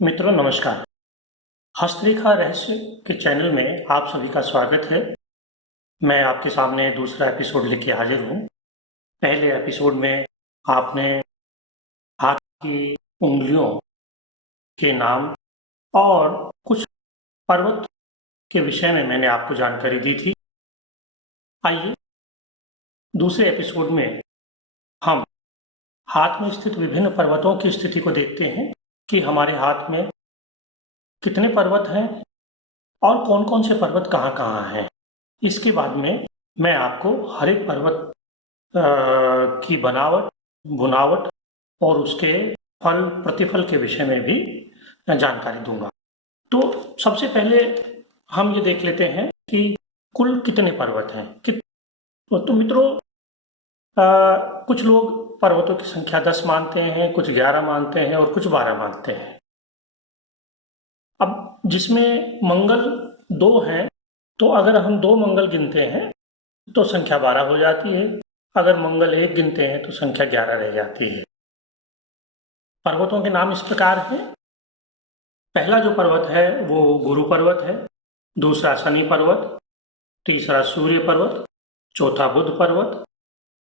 मित्रों नमस्कार। हस्तरेखा रहस्य के चैनल में आप सभी का स्वागत है। मैं आपके सामने दूसरा एपिसोड लेके हाजिर हूँ। पहले एपिसोड में आपने हाथ की उंगलियों के नाम और कुछ पर्वत के विषय में मैंने आपको जानकारी दी थी। आइए दूसरे एपिसोड में हम हाथ में स्थित विभिन्न पर्वतों की स्थिति को देखते हैं कि हमारे हाथ में कितने पर्वत हैं और कौन कौन से पर्वत कहाँ कहाँ हैं। इसके बाद में मैं आपको हर एक पर्वत की बनावट, बुनावट और उसके फल प्रतिफल के विषय में भी जानकारी दूंगा। तो सबसे पहले हम ये देख लेते हैं कि कुल कितने पर्वत हैं। तो मित्रों कुछ लोग पर्वतों की संख्या 10 मानते हैं, कुछ 11 मानते हैं और कुछ 12 मानते हैं। अब जिसमें मंगल 2 हैं, तो अगर हम 2 मंगल गिनते हैं तो संख्या 12 हो जाती है। अगर मंगल 1 गिनते हैं तो संख्या 11 रह जाती है। पर्वतों के नाम इस प्रकार हैं। पहला जो पर्वत है वो गुरु पर्वत है, दूसरा शनि पर्वत, तीसरा सूर्य पर्वत, चौथा बुध पर्वत,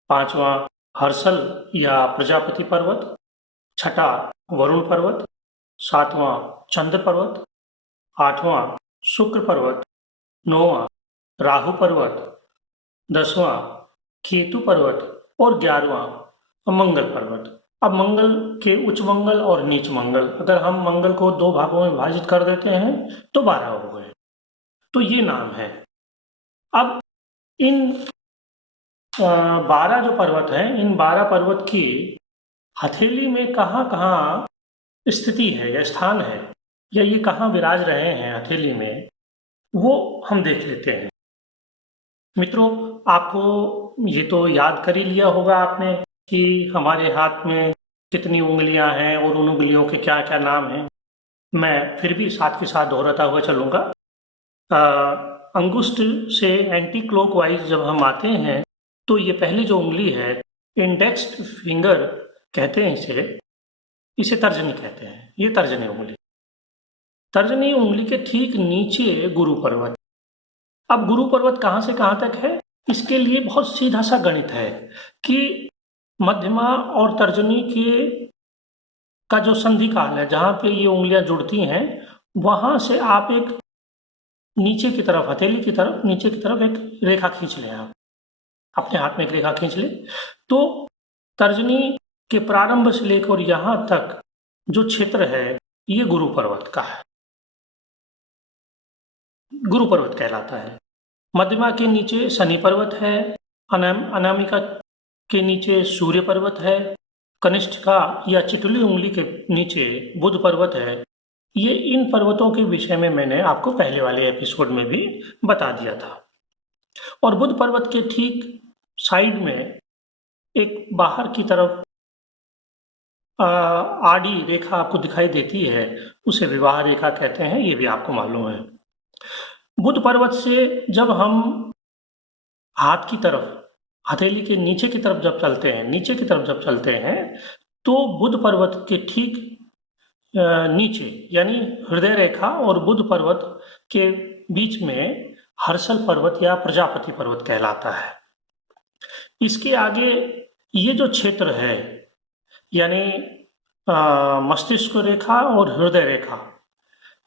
पांचवा हर्षल या प्रजापति पर्वत, छठा वरुण पर्वत, सातवां चंद्र पर्वत, आठवां शुक्र पर्वत, नौवां राहु पर्वत, 10वां केतु पर्वत और 11वां मंगल पर्वत। अब मंगल के उच्च मंगल और नीच मंगल, अगर हम मंगल को 2 भागों में विभाजित कर देते हैं तो 12 हो गए। तो ये नाम है। अब इन 12 जो पर्वत हैं, इन 12 पर्वत की हथेली में कहाँ कहाँ स्थिति है या स्थान है, या ये कहाँ विराज रहे हैं हथेली में, वो हम देख लेते हैं। मित्रों, आपको ये तो याद कर ही लिया होगा आपने कि हमारे हाथ में कितनी उंगलियां हैं और उन उंगलियों के क्या क्या नाम हैं। मैं फिर भी साथ के साथ दोहराता हुआ चलूँगा। अंगुष्ठ से एंटी क्लॉकवाइज जब हम आते हैं तो ये पहली जो उंगली है, इंडेक्स फिंगर कहते हैं इसे तर्जनी कहते हैं। ये तर्जनी उंगली, तर्जनी उंगली के ठीक नीचे गुरु पर्वत। अब गुरु पर्वत कहाँ से कहाँ तक है, इसके लिए बहुत सीधा सा गणित है कि मध्यमा और तर्जनी के का जो संधि काल है, जहाँ पे ये उंगलियां जुड़ती हैं, वहां से आप एक नीचे की तरफ, हथेली की तरफ नीचे की तरफ एक रेखा खींच लें। आप अपने हाथ में एक रेखा खींच लें तो तर्जनी के प्रारंभ से लेकर यहाँ तक जो क्षेत्र है ये गुरु पर्वत का है, गुरु पर्वत कहलाता है। मध्यमा के नीचे शनि पर्वत है, अनामिका के नीचे सूर्य पर्वत है, कनिष्ठिका या चिटुली उंगली के नीचे बुध पर्वत है। ये इन पर्वतों के विषय में मैंने आपको पहले वाले एपिसोड में भी बता दिया था। और बुध पर्वत के ठीक साइड में एक बाहर की तरफ आड़ी रेखा आपको दिखाई देती है, उसे विवाह रेखा कहते हैं, ये भी आपको मालूम है। बुध पर्वत से जब हम हाथ की तरफ, हथेली के नीचे की तरफ जब चलते हैं, नीचे की तरफ जब चलते हैं, तो बुध पर्वत के ठीक नीचे यानी हृदय रेखा और बुध पर्वत के बीच में हर्षल पर्वत या प्रजापति पर्वत कहलाता है। इसके आगे ये जो क्षेत्र है यानी मस्तिष्क रेखा और हृदय रेखा,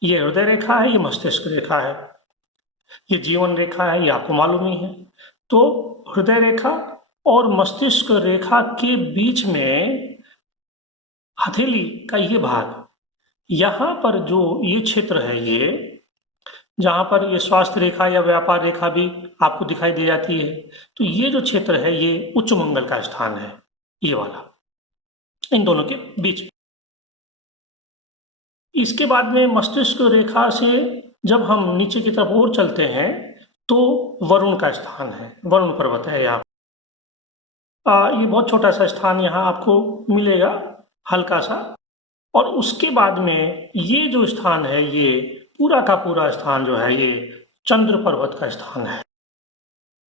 ये हृदय रेखा है, ये मस्तिष्क रेखा है, ये जीवन रेखा है, ये आपको मालूम ही है। तो हृदय रेखा और मस्तिष्क रेखा के बीच में हथेली का ये भाग, यहाँ पर जो ये क्षेत्र है, ये जहाँ पर ये स्वास्थ्य रेखा या व्यापार रेखा भी आपको दिखाई दे जाती है, तो ये जो क्षेत्र है ये उच्च मंगल का स्थान है, ये वाला, इन दोनों के बीच। इसके बाद में मस्तिष्क रेखा से जब हम नीचे की तरफ और चलते हैं तो वरुण का स्थान है, वरुण पर्वत है यहाँ। ये बहुत छोटा सा स्थान यहाँ आपको मिलेगा, हल्का सा। और उसके बाद में ये जो स्थान है, ये पूरा का पूरा स्थान जो है, ये चंद्र पर्वत का स्थान है।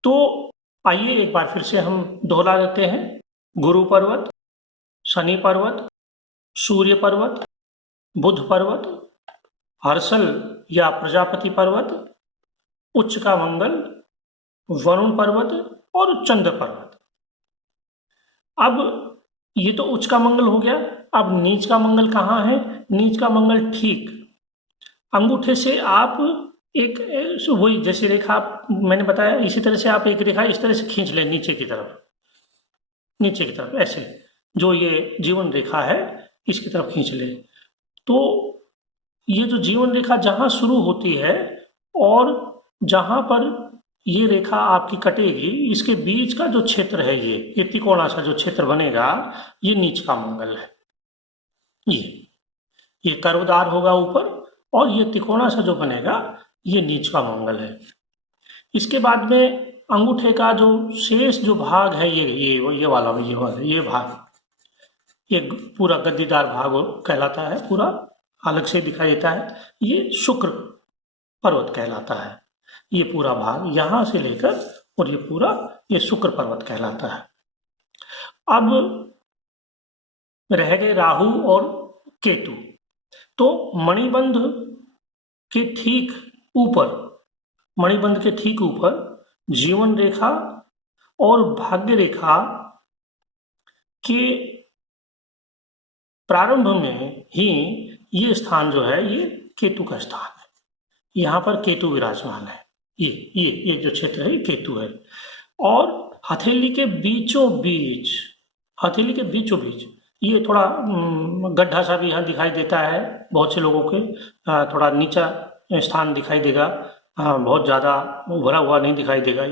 तो आइए एक बार फिर से हम दोहरा देते हैं। गुरु पर्वत, शनि पर्वत, सूर्य पर्वत, बुध पर्वत, हर्षल या प्रजापति पर्वत, उच्च का मंगल, वरुण पर्वत और चंद्र पर्वत। अब ये तो उच्च का मंगल हो गया। अब नीच का मंगल कहाँ है? नीच का मंगल ठीक अंगूठे से आप एक वही जैसी रेखा मैंने बताया, इसी तरह से आप एक रेखा इस तरह से खींच लें नीचे की तरफ, नीचे की तरफ ऐसे, जो ये जीवन रेखा है इसकी तरफ खींच ले। तो ये जो जीवन रेखा जहाँ शुरू होती है और जहाँ पर ये रेखा आपकी कटेगी, इसके बीच का जो क्षेत्र है, ये त्रिकोणा सा जो क्षेत्र बनेगा, ये नीच का मंगल है। ये कर्वदार होगा ऊपर, और ये त्रिकोणा सा जो बनेगा ये नीच का मंगल है। इसके बाद में अंगूठे का जो शेष जो भाग है, ये वाला ये भाग, ये पूरा गद्दीदार भाग कहलाता है, पूरा अलग से दिखाई देता है, ये शुक्र पर्वत कहलाता है। ये पूरा भाग यहाँ से लेकर और ये पूरा ये शुक्र पर्वत कहलाता है। अब रह गए राहु और केतु। तो मणिबंध के ठीक ऊपर, मणिबंध के ठीक ऊपर जीवन रेखा और भाग्य रेखा के प्रारंभ में ही ये स्थान जो है ये केतु का स्थान है। यहाँ पर केतु विराजमान है। ये जो क्षेत्र है ये केतु है। और हथेली के बीचों बीच, हथेली के बीचों बीच ये थोड़ा गड्ढा सा भी यहाँ दिखाई देता है बहुत से लोगों के, थोड़ा नीचा स्थान दिखाई देगा, बहुत ज़्यादा उभरा हुआ नहीं दिखाई देगा।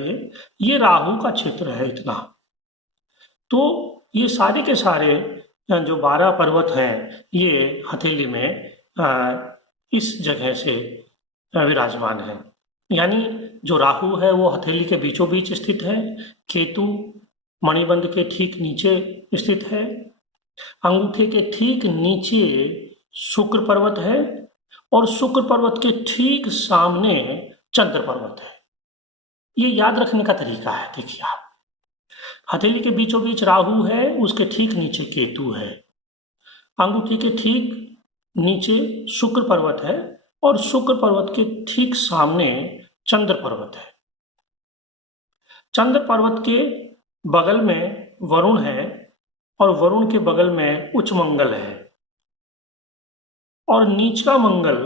ये राहु का क्षेत्र है इतना। तो ये सारे के सारे जो 12 पर्वत हैं ये हथेली में इस जगह से विराजमान है। यानी जो राहु है वो हथेली के बीचों बीच स्थित है, केतु मणिबंध के ठीक नीचे स्थित है, अंगूठे के ठीक नीचे शुक्र पर्वत है और शुक्र पर्वत के ठीक सामने चंद्र पर्वत है। ये याद रखने का तरीका है। देखिए आप, हथेली के बीचों बीच राहु है, उसके ठीक नीचे केतु है, अंगूठे के ठीक नीचे शुक्र पर्वत है और शुक्र पर्वत के ठीक सामने चंद्र पर्वत है। चंद्र पर्वत के बगल में वरुण है और वरुण के बगल में उच्च मंगल है। और नीच का मंगल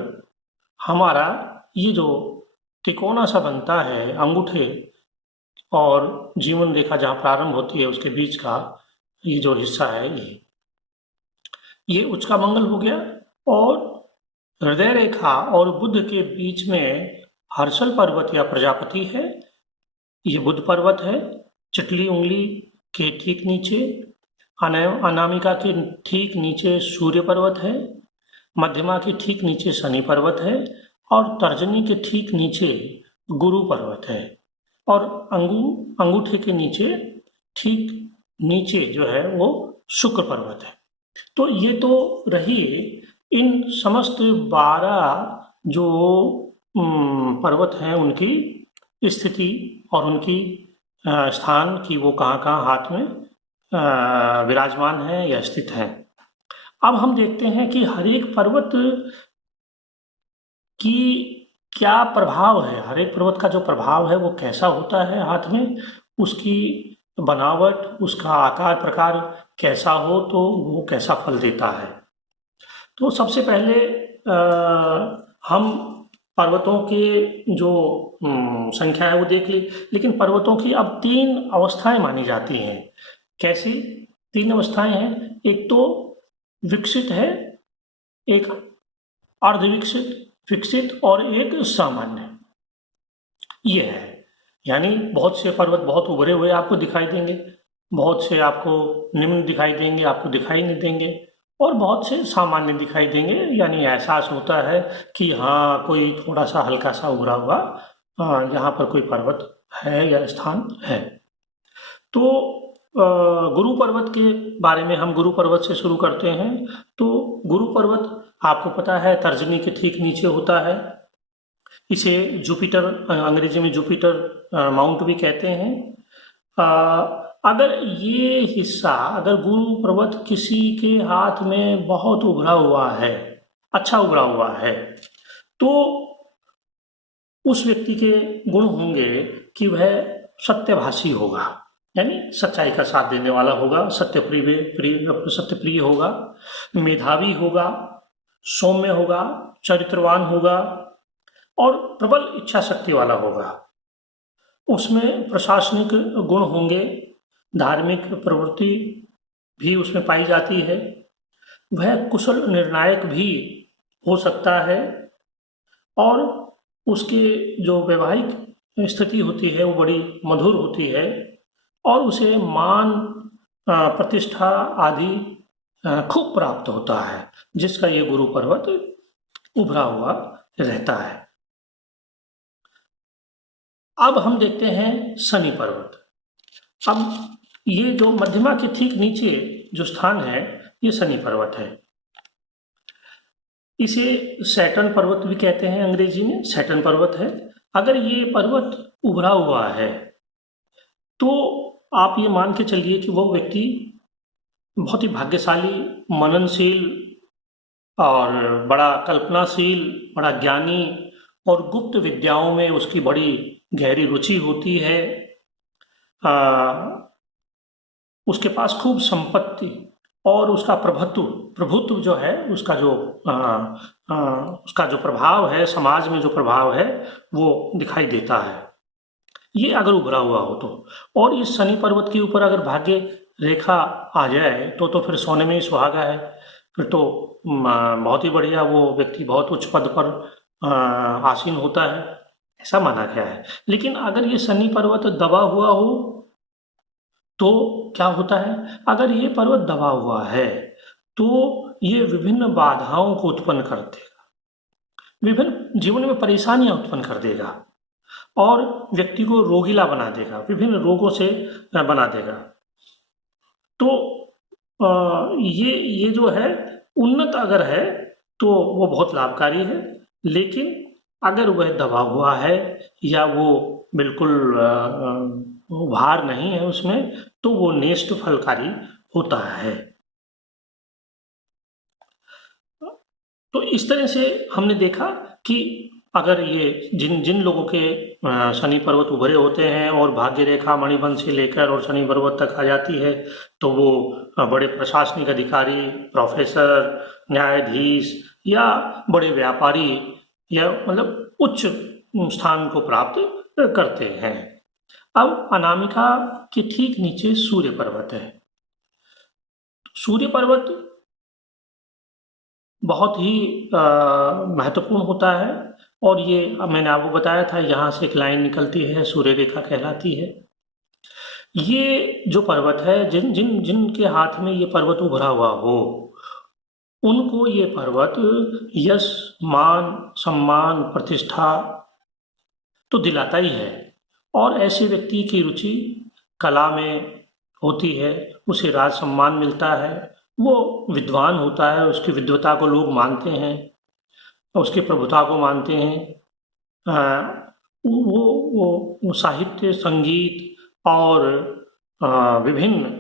हमारा ये जो त्रिकोणा सा बनता है अंगूठे और जीवन रेखा जहाँ प्रारंभ होती है उसके बीच का ये जो हिस्सा है ये उच्च का मंगल हो गया। और हृदय रेखा और बुध के बीच में हर्षल पर्वत या प्रजापति है, ये बुध पर्वत है। चटली उंगली के ठीक नीचे अनामिका के ठीक नीचे सूर्य पर्वत है, मध्यमा के ठीक नीचे शनि पर्वत है और तर्जनी के ठीक नीचे गुरु पर्वत है। और अंगूठे के नीचे ठीक नीचे जो है वो शुक्र पर्वत है। तो ये तो रही इन समस्त 12 जो पर्वत हैं उनकी स्थिति और उनकी स्थान की, वो कहाँ कहाँ हाथ में विराजमान है या स्थित हैं। अब हम देखते हैं कि हर एक पर्वत की क्या प्रभाव है, हर एक पर्वत का जो प्रभाव है वो कैसा होता है हाथ में, उसकी बनावट, उसका आकार प्रकार कैसा हो तो वो कैसा फल देता है। तो सबसे पहले हम पर्वतों के जो संख्या है वो देख ली। लेकिन पर्वतों की अब 3 अवस्थाएं मानी जाती हैं। कैसी 3 अवस्थाएं हैं? एक तो विकसित है, एक अर्धविकसित, विकसित और एक सामान्य। ये है, यानी बहुत से पर्वत बहुत उभरे हुए आपको दिखाई देंगे, बहुत से आपको निम्न दिखाई देंगे, आपको दिखाई नहीं देंगे, और बहुत से सामान्य दिखाई देंगे। यानी एहसास होता है कि हाँ कोई थोड़ा सा हल्का सा उभरा हुआ यहाँ पर कोई पर्वत है या स्थान है। तो गुरु पर्वत के बारे में हम गुरु पर्वत से शुरू करते हैं। तो गुरु पर्वत आपको पता है तर्जनी के ठीक नीचे होता है। इसे जुपिटर, अंग्रेजी में जुपिटर माउंट भी कहते हैं। अगर ये हिस्सा, अगर गुरु पर्वत किसी के हाथ में बहुत उभरा हुआ है अच्छा उभरा हुआ है, तो उस व्यक्ति के गुण होंगे कि वह सत्यभाषी होगा, यानी सच्चाई का साथ देने वाला होगा, सत्यप्रिय होगा, मेधावी होगा, सौम्य होगा, चरित्रवान होगा और प्रबल इच्छा शक्ति वाला होगा। उसमें प्रशासनिक गुण होंगे, धार्मिक प्रवृत्ति भी उसमें पाई जाती है, वह कुशल निर्णायक भी हो सकता है और उसके जो वैवाहिक स्थिति होती है वो बड़ी मधुर होती है और उसे मान प्रतिष्ठा आदि खूब प्राप्त होता है, जिसका ये गुरु पर्वत उभरा हुआ रहता है। अब हम देखते हैं शनि पर्वत। अब ये जो मध्यमा के ठीक नीचे जो स्थान है ये शनि पर्वत है। इसे सैटर्न पर्वत भी कहते हैं, अंग्रेजी में सैटर्न पर्वत है। अगर ये पर्वत उभरा हुआ है तो आप ये मान के चलिए कि वो व्यक्ति बहुत ही भाग्यशाली, मननशील और बड़ा कल्पनाशील, बड़ा ज्ञानी और गुप्त विद्याओं में उसकी बड़ी गहरी रुचि होती है। उसके पास खूब संपत्ति और उसका प्रभुत्व जो है, उसका जो प्रभाव है, समाज में जो प्रभाव है वो दिखाई देता है, ये अगर उभरा हुआ हो तो। और इस शनि पर्वत के ऊपर अगर भाग्य रेखा आ जाए तो फिर सोने में ही सुहागा है, फिर तो बहुत ही बढ़िया, वो व्यक्ति बहुत उच्च पद पर आसीन होता है, ऐसा माना गया है। लेकिन अगर ये शनि पर्वत दबा हुआ हो तो क्या होता है, अगर ये पर्वत दबा हुआ है तो ये विभिन्न बाधाओं को उत्पन्न कर देगा, विभिन्न जीवन में परेशानियां उत्पन्न कर देगा और व्यक्ति को रोगीला बना देगा, विभिन्न रोगों से बना देगा। तो ये जो है उन्नत अगर है तो वो बहुत लाभकारी है, लेकिन अगर वह दबा हुआ है या वो बिल्कुल भार नहीं है उसमें, तो वो नेष्ट फलकारी होता है। तो इस तरह से हमने देखा कि अगर ये जिन लोगों के शनि पर्वत उभरे होते हैं और भाग्य रेखा मणिबंध से लेकर और शनि पर्वत तक आ जाती है, तो वो बड़े प्रशासनिक अधिकारी, प्रोफेसर, न्यायाधीश या बड़े व्यापारी या मतलब उच्च स्थान को प्राप्त करते हैं। अब अनामिका के ठीक नीचे सूर्य पर्वत है। सूर्य पर्वत बहुत ही महत्वपूर्ण होता है और ये मैंने आपको बताया था, यहाँ से एक लाइन निकलती है, सूर्य रेखा कहलाती है। ये जो पर्वत है, जिनके हाथ में ये पर्वत उभरा हुआ हो, उनको ये पर्वत यश, मान, सम्मान, प्रतिष्ठा तो दिलाता ही है। और ऐसे व्यक्ति की रुचि कला में होती है, उसे राज सम्मान मिलता है, वो विद्वान होता है, उसकी विद्वता को लोग मानते हैं, उसकी प्रभुता को मानते हैं। वो साहित्य, संगीत और विभिन्न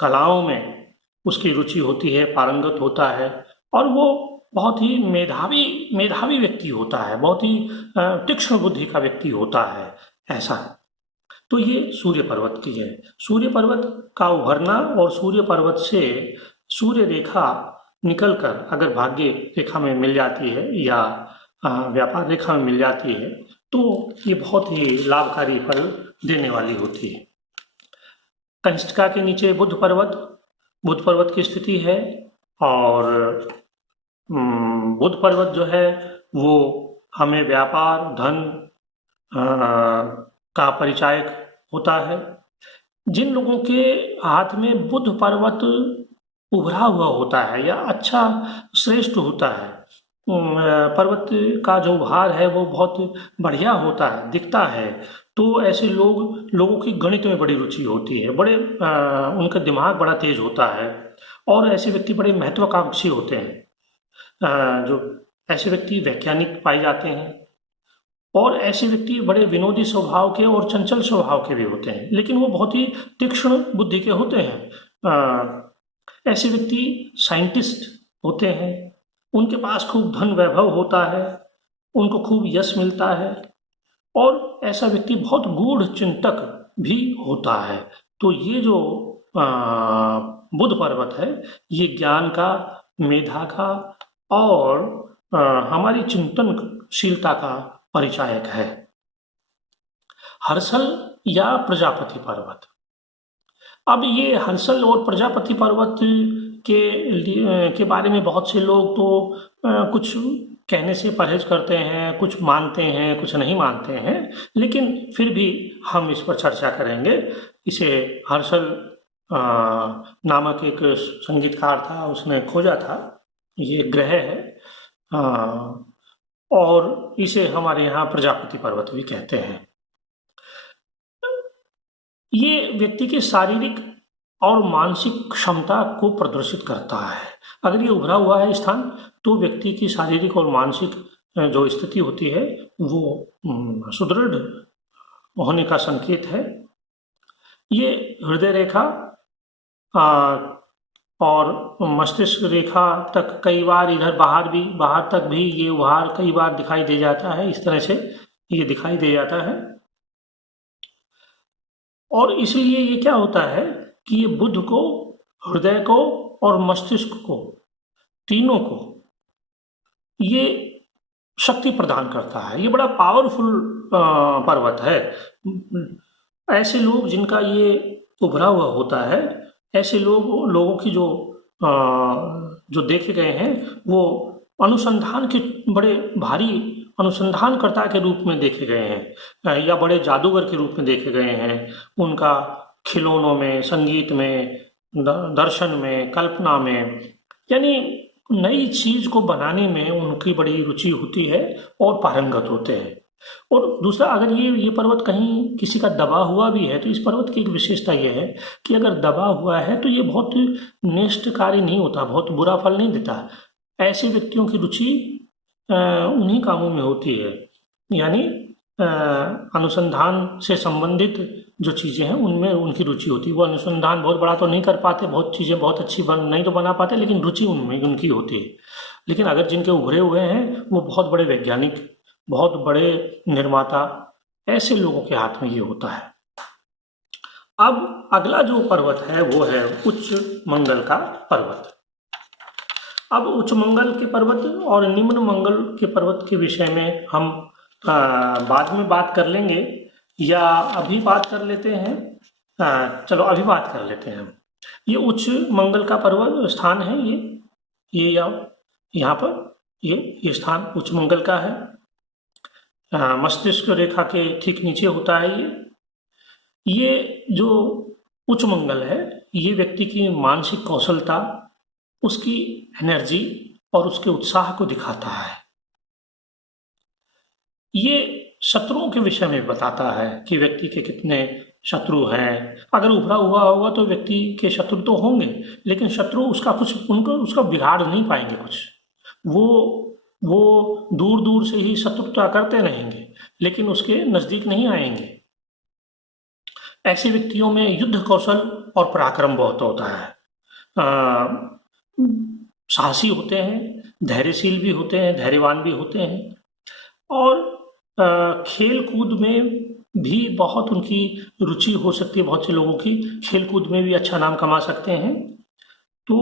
कलाओं में उसकी रुचि होती है, पारंगत होता है और वो बहुत ही मेधावी व्यक्ति होता है, बहुत ही तीक्ष्ण बुद्धि का व्यक्ति होता है, ऐसा है। तो ये सूर्य पर्वत की है। सूर्य पर्वत का उभरना और सूर्य पर्वत से सूर्य रेखा निकलकर अगर भाग्य रेखा में मिल जाती है या व्यापार रेखा में मिल जाती है तो ये बहुत ही लाभकारी फल देने वाली होती है। कनिष्ठिका के नीचे बुध पर्वत की स्थिति है और बुध पर्वत जो है वो हमें व्यापार, धन का परिचायक होता है। जिन लोगों के हाथ में बुध पर्वत उभरा हुआ होता है या अच्छा श्रेष्ठ होता है, पर्वत का जो भार है वो बहुत बढ़िया होता है, दिखता है, तो ऐसे लोगों की गणित में बड़ी रुचि होती है, उनका दिमाग बड़ा तेज होता है और ऐसे व्यक्ति बड़े महत्वाकांक्षी होते हैं। जो ऐसे व्यक्ति वैज्ञानिक पाए जाते हैं और ऐसे व्यक्ति बड़े विनोदी स्वभाव के और चंचल स्वभाव के भी होते हैं, लेकिन वो बहुत ही तीक्ष्ण बुद्धि के होते हैं। ऐसे व्यक्ति साइंटिस्ट होते हैं, उनके पास खूब धन वैभव होता है, उनको खूब यश मिलता है, और ऐसा व्यक्ति बहुत गूढ़ चिंतक भी होता है। तो ये जो बुध पर्वत है, ये ज्ञान का, मेधा का और हमारी चिंतनशीलता का परिचायक है। हर्षल या प्रजापति पर्वत। अब ये हर्षल और प्रजापति पर्वत के बारे में बहुत से लोग तो कुछ कहने से परहेज करते हैं, कुछ मानते हैं, कुछ नहीं मानते हैं, लेकिन फिर भी हम इस पर चर्चा करेंगे। इसे हर्षल नामक एक संगीतकार था, उसने खोजा था। ये ग्रह है और इसे हमारे यहाँ प्रजापति पर्वत भी कहते हैं। ये व्यक्ति की शारीरिक और मानसिक क्षमता को प्रदर्शित करता है। अगर ये उभरा हुआ है स्थान, तो व्यक्ति की शारीरिक और मानसिक जो स्थिति होती है वो सुदृढ़ होने का संकेत है। ये हृदय रेखा और मस्तिष्क रेखा तक कई बार, इधर बाहर तक भी ये उभार कई बार दिखाई दे जाता है। इस तरह से ये दिखाई दे जाता है, और इसलिए ये क्या होता है कि ये बुध को, हृदय को और मस्तिष्क को, तीनों को ये शक्ति प्रदान करता है। ये बड़ा पावरफुल पर्वत है। ऐसे लोग जिनका ये उभरा हुआ होता है, ऐसे लोगों की जो देखे गए हैं, वो अनुसंधान के बड़े भारी अनुसंधानकर्ता के रूप में देखे गए हैं, या बड़े जादूगर के रूप में देखे गए हैं। उनका खिलौनों में, संगीत में, दर्शन में, कल्पना में, यानी नई चीज को बनाने में उनकी बड़ी रुचि होती है और पारंगत होते हैं। और दूसरा, अगर ये पर्वत कहीं किसी का दबा हुआ भी है, तो इस पर्वत की एक विशेषता यह है कि अगर दबा हुआ है तो ये बहुत निष्ठकारी नहीं होता, बहुत बुरा फल नहीं देता। ऐसे व्यक्तियों की रुचि उन्हीं कामों में होती है, यानी अनुसंधान से संबंधित जो चीज़ें हैं उनमें उनकी रुचि होती है। वो अनुसंधान बहुत बड़ा तो नहीं कर पाते, बहुत चीज़ें बहुत अच्छी नहीं तो बना पाते, लेकिन रुचि उनमें उनकी होती है। लेकिन अगर जिनके उभरे हुए हैं वो बहुत बड़े वैज्ञानिक, बहुत बड़े निर्माता, ऐसे लोगों के हाथ में ये होता है। अब अगला जो पर्वत है वो है उच्च मंगल का पर्वत। अब उच्च मंगल के पर्वत और निम्न मंगल के पर्वत के विषय में हम बाद में बात कर लेंगे, या अभी बात कर लेते हैं। चलो अभी बात कर लेते हैं। ये उच्च मंगल का पर्वत स्थान है, ये यहाँ पर ये स्थान उच्च मंगल का है। मस्तिष्क रेखा के ठीक नीचे होता है ये जो उच्च मंगल है, ये व्यक्ति की मानसिक कौशलता, उसकी एनर्जी और उसके उत्साह को दिखाता है। ये शत्रुओं के विषय में बताता है कि व्यक्ति के कितने शत्रु हैं। अगर उभरा हुआ होगा तो व्यक्ति के शत्रु तो होंगे, लेकिन शत्रु उसका बिगाड़ नहीं पाएंगे कुछ। वो दूर दूर से ही शत्रुता करते रहेंगे, लेकिन उसके नजदीक नहीं आएंगे। ऐसे व्यक्तियों में युद्ध कौशल और पराक्रम बहुत होता है। साहसी होते हैं, धैर्यशील भी होते हैं, धैर्यवान भी होते हैं, और खेल कूद में भी बहुत उनकी रुचि हो सकती है। बहुत से लोगों की खेल कूद में भी अच्छा नाम कमा सकते हैं। तो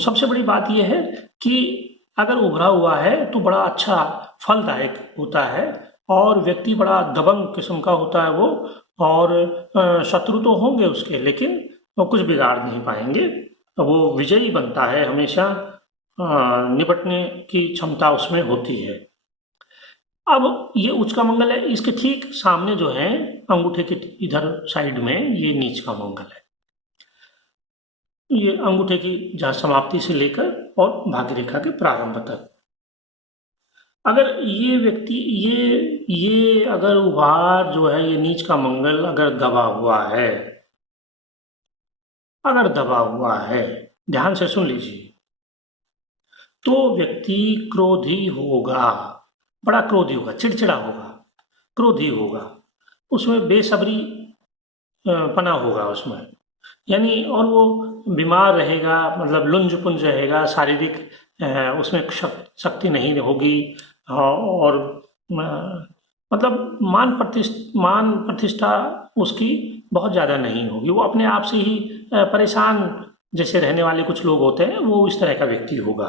सबसे बड़ी बात यह है कि अगर उभरा हुआ है तो बड़ा अच्छा फलदायक होता है, और व्यक्ति बड़ा दबंग किस्म का होता है वो, और शत्रु तो होंगे उसके, लेकिन वो कुछ बिगाड़ नहीं पाएंगे। वो विजयी बनता है हमेशा, निपटने की क्षमता उसमें होती है। अब ये उच्च का मंगल है, इसके ठीक सामने जो है अंगूठे के इधर साइड में ये नीच का मंगल है। ये अंगूठे की जहाँ समाप्ति से लेकर और भाग्य रेखा के प्रारंभ तक। अगर ये व्यक्ति ये अगर उभार जो है, ये नीच का मंगल अगर दबा हुआ है, ध्यान से सुन लीजिए, तो व्यक्ति क्रोधी होगा, बड़ा क्रोधी होगा, चिड़चिड़ा होगा, क्रोधी होगा, उसमें बेसब्री पना होगा उसमें, यानी, और वो बीमार रहेगा, मतलब लुंज पुंज रहेगा, शारीरिक उसमें शक्ति नहीं होगी, और मतलब मान प्रतिष्ठा उसकी बहुत ज़्यादा नहीं होगी। वो अपने आप से ही परेशान जैसे रहने वाले कुछ लोग होते हैं, वो इस तरह का व्यक्ति होगा।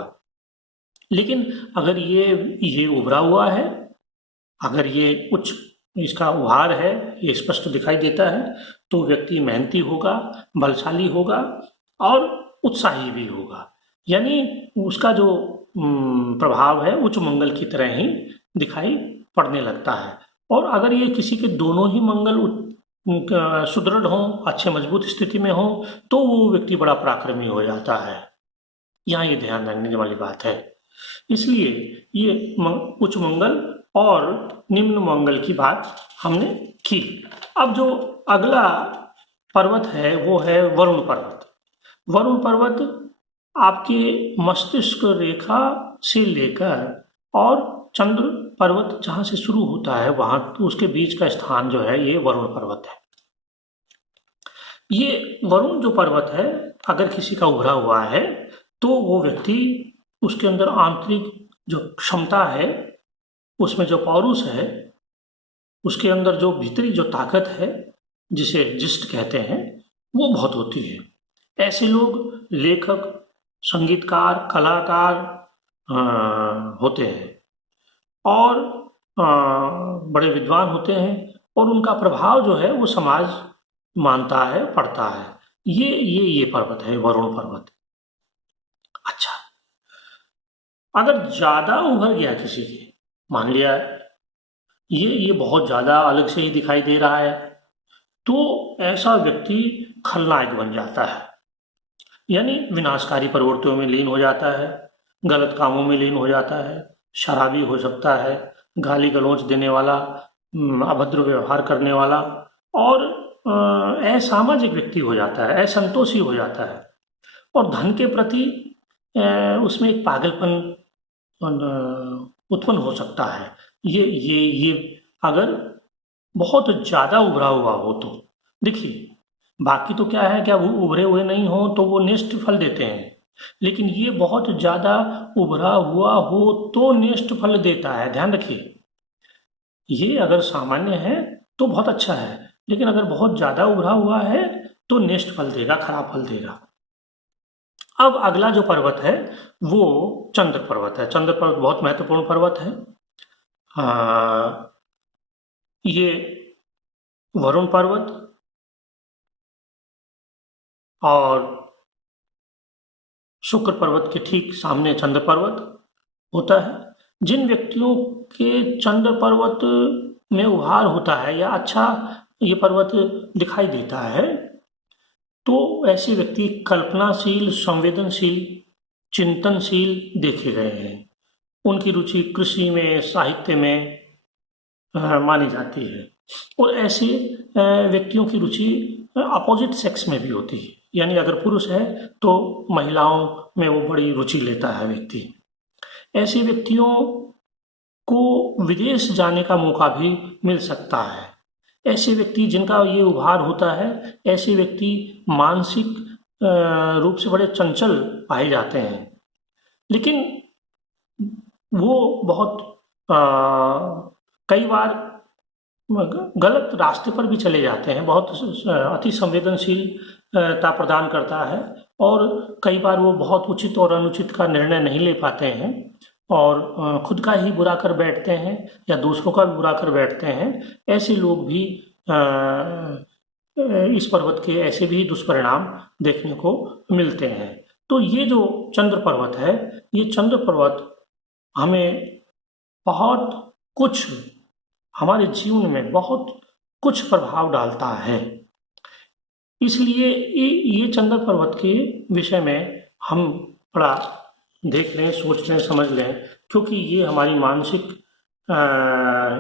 लेकिन अगर ये उभरा हुआ है, अगर ये उच्च इसका उभार है, ये स्पष्ट दिखाई देता है, तो व्यक्ति मेहनती होगा, बलशाली होगा और उत्साही भी होगा। यानी उसका जो प्रभाव है उच्च मंगल की तरह ही दिखाई पड़ने लगता है। और अगर ये किसी के दोनों ही मंगल सुदृढ़ हों, अच्छे मजबूत स्थिति में हों, तो वो व्यक्ति बड़ा पराक्रमी हो जाता है। यहाँ ये ध्यान रखने वाली बात है। इसलिए ये उच्च मंगल और निम्न मंगल की बात हमने की। अब जो अगला पर्वत है वो है वरुण पर्वत। वरुण पर्वत आपके मस्तिष्क रेखा से लेकर और चंद्र पर्वत जहाँ से शुरू होता है वहाँ उसके बीच का स्थान जो है ये वरुण पर्वत है। ये वरुण जो पर्वत है अगर किसी का उभरा हुआ है तो वो व्यक्ति उसके अंदर आंतरिक जो क्षमता है, उसमें जो पौरुष है, उसके अंदर जो भीतरी जो ताकत है जिसे जिस्ट कहते हैं, वो बहुत होती है। ऐसे लोग लेखक, संगीतकार, कलाकार होते हैं और बड़े विद्वान होते हैं और उनका प्रभाव जो है वो समाज मानता है, पढ़ता है। ये पर्वत है वरुण पर्वत। अच्छा, अगर ज्यादा उभर गया किसी के, मान लिया ये बहुत ज्यादा अलग से ही दिखाई दे रहा है, तो ऐसा व्यक्ति खलनायक बन जाता है। यानी विनाशकारी प्रवृत्तियों में लीन हो जाता है, गलत कामों में लीन हो जाता है, शराबी हो सकता है, गाली गलौज देने वाला, अभद्र व्यवहार करने वाला और असामाजिक व्यक्ति हो जाता है, असंतोषी हो जाता है और धन के प्रति उसमें एक पागलपन उत्पन्न हो सकता है। ये अगर बहुत ज्यादा उभरा हुआ हो तो देखिए, बाकी तो क्या है, क्या वो उभरे हुए नहीं हो तो वो नेष्ट फल देते हैं, लेकिन ये बहुत ज्यादा उभरा हुआ हो तो नेष्ट फल देता है। ध्यान रखिए, ये अगर सामान्य है तो बहुत अच्छा है, लेकिन अगर बहुत ज्यादा उभरा हुआ है तो नेष्ट फल देगा, खराब फल देगा। अब अगला जो पर्वत है वो चंद्र पर्वत है। चंद्र पर्वत बहुत महत्वपूर्ण पर्वत है। ये वरुण पर्वत और शुक्र पर्वत के ठीक सामने चंद्र पर्वत होता है। जिन व्यक्तियों के चंद्र पर्वत में उभार होता है या अच्छा ये पर्वत दिखाई देता है, तो ऐसे व्यक्ति कल्पनाशील, संवेदनशील, चिंतनशील देखे गए हैं। उनकी रुचि कृषि में, साहित्य में मानी जाती है और ऐसे व्यक्तियों की रुचि अपोजिट सेक्स में भी होती है। यानी अगर पुरुष है तो महिलाओं में वो बड़ी रुचि लेता है व्यक्ति। ऐसे व्यक्तियों को विदेश जाने का मौका भी मिल सकता है। ऐसे व्यक्ति जिनका ये उभार होता है, ऐसे व्यक्ति मानसिक रूप से बड़े चंचल पाए जाते हैं, लेकिन वो बहुत कई बार गलत रास्ते पर भी चले जाते हैं। बहुत अति संवेदनशीलता प्रदान करता है और कई बार वो बहुत उचित और अनुचित का निर्णय नहीं ले पाते हैं और खुद का ही बुरा कर बैठते हैं या दूसरों का भी बुरा कर बैठते हैं। ऐसे लोग भी इस पर्वत के ऐसे भी दुष्परिणाम देखने को मिलते हैं। तो ये जो चंद्र पर्वत है, ये चंद्र पर्वत हमें बहुत कुछ, हमारे जीवन में बहुत कुछ प्रभाव डालता है। इसलिए ये चंद्र पर्वत के विषय में हम थोड़ा देख लें, सोच लें, समझ लें, क्योंकि ये हमारी मानसिक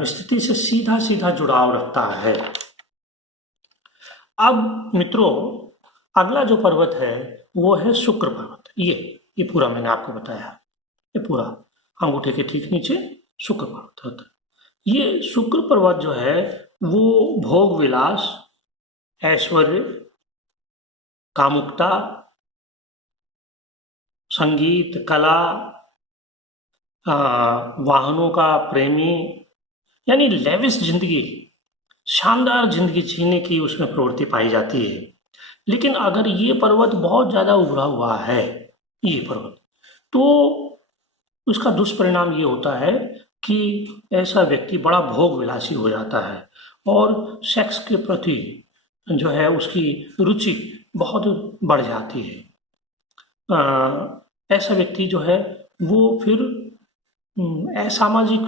स्थिति से सीधा सीधा जुड़ाव रखता है। अब मित्रों, अगला जो पर्वत है वो है शुक्र पर्वत। ये पूरा मैंने आपको बताया, ये पूरा अंगूठे के ठीक नीचे शुक्र पर्वत होता है। ये शुक्र पर्वत जो है वो भोग विलास, ऐश्वर्य, कामुकता, संगीत, कला, वाहनों का प्रेमी, यानी लेविश जिंदगी, शानदार जिंदगी जीने की उसमें प्रवृत्ति पाई जाती है। लेकिन अगर ये पर्वत बहुत ज़्यादा उभरा हुआ है, ये पर्वत, तो उसका दुष्परिणाम ये होता है कि ऐसा व्यक्ति बड़ा भोग विलासी हो जाता है और सेक्स के प्रति जो है उसकी रुचि बहुत बढ़ जाती है। ऐसा व्यक्ति जो है वो फिर असामाजिक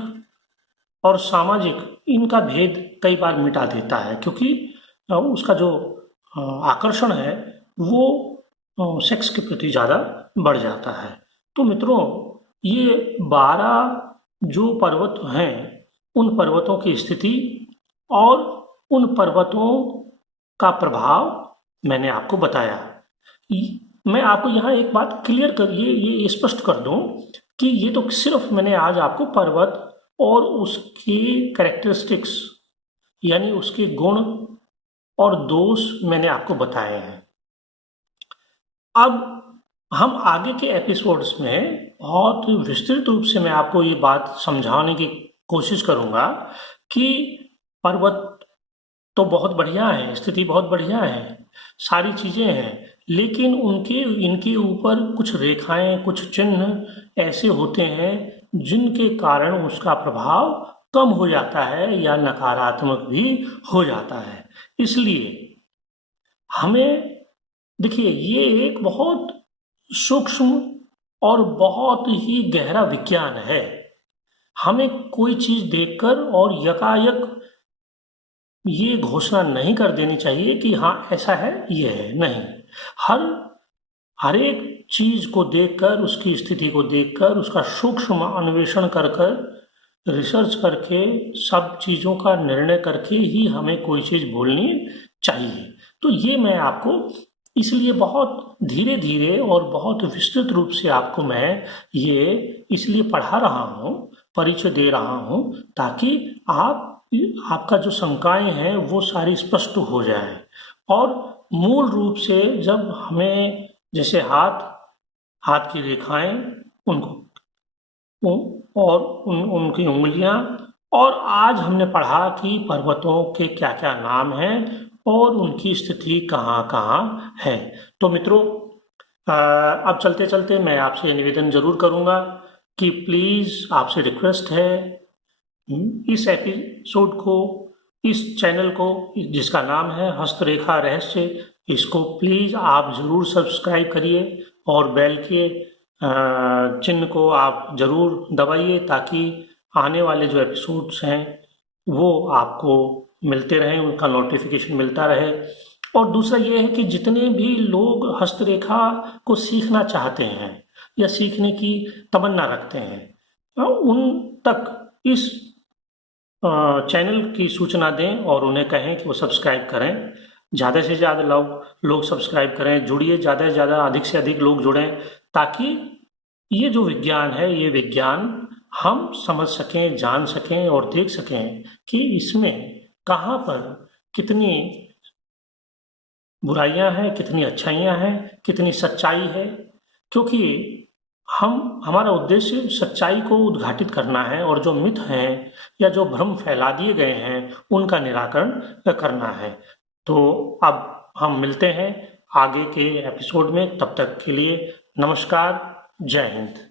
और सामाजिक इनका भेद कई बार मिटा देता है, क्योंकि उसका जो आकर्षण है वो सेक्स के प्रति ज़्यादा बढ़ जाता है। तो मित्रों, ये 12 जो पर्वत हैं, उन पर्वतों की स्थिति और उन पर्वतों का प्रभाव मैंने आपको बताया। मैं आपको यहाँ एक बात क्लियर कर ये स्पष्ट कर दूं कि ये तो सिर्फ मैंने आज आपको पर्वत और उसकी कैरेक्टरिस्टिक्स, यानी उसके गुण और दोष मैंने आपको बताए हैं। अब हम आगे के एपिसोड्स में बहुत विस्तृत रूप से मैं आपको ये बात समझाने की कोशिश करूंगा कि पर्वत तो बहुत बढ़िया है, स्थिति बहुत बढ़िया है, सारी चीज़ें हैं, लेकिन इनके ऊपर कुछ रेखाएं, कुछ चिन्ह ऐसे होते हैं जिनके कारण उसका प्रभाव कम हो जाता है या नकारात्मक भी हो जाता है। इसलिए हमें, देखिए, ये एक बहुत सूक्ष्म और बहुत ही गहरा विज्ञान है। हमें कोई चीज़ देखकर और यकायक ये घोषणा नहीं कर देनी चाहिए कि हाँ ऐसा है, ये है, नहीं। हर एक चीज को देखकर, उसकी स्थिति को देखकर, उसका सूक्ष्म अन्वेषण कर कर, रिसर्च करके, सब चीजों का निर्णय करके ही हमें कोई चीज बोलनी चाहिए। तो ये मैं आपको इसलिए बहुत धीरे धीरे और बहुत विस्तृत रूप से आपको मैं ये इसलिए पढ़ा रहा हूँ, परिचय दे रहा हूँ, ताकि आपका जो शंकाएं हैं वो सारी स्पष्ट हो जाए। और मूल रूप से जब हमें, जैसे हाथ की रेखाएं, और उनकी उंगलियां, और आज हमने पढ़ा कि पर्वतों के क्या क्या नाम हैं और उनकी स्थिति कहाँ कहाँ है। तो मित्रों, अब चलते चलते मैं आपसे निवेदन जरूर करूंगा कि प्लीज, आपसे रिक्वेस्ट है, इस एपिसोड को, इस चैनल को, जिसका नाम है हस्तरेखा रहस्य, इसको प्लीज आप जरूर सब्सक्राइब करिए और बेल के चिन्ह को आप जरूर दबाइए, ताकि आने वाले जो एपिसोड्स हैं वो आपको मिलते रहें, उनका नोटिफिकेशन मिलता रहे। और दूसरा ये है कि जितने भी लोग हस्तरेखा को सीखना चाहते हैं या सीखने की तमन्ना रखते हैं, उन तक इस चैनल की सूचना दें और उन्हें कहें कि वो सब्सक्राइब करें। ज़्यादा से ज़्यादा लोग सब्सक्राइब करें, जुड़िए, ज़्यादा से ज़्यादा, अधिक से अधिक लोग जुड़ें, ताकि ये जो विज्ञान है, ये विज्ञान हम समझ सकें, जान सकें और देख सकें कि इसमें कहाँ पर कितनी बुराइयां हैं, कितनी अच्छाइयां हैं, कितनी सच्चाई है। क्योंकि हमारा उद्देश्य सच्चाई को उद्घाटित करना है और जो मिथ हैं या जो भ्रम फैला दिए गए हैं उनका निराकरण करना है। तो अब हम मिलते हैं आगे के एपिसोड में, तब तक के लिए नमस्कार, जय हिंद।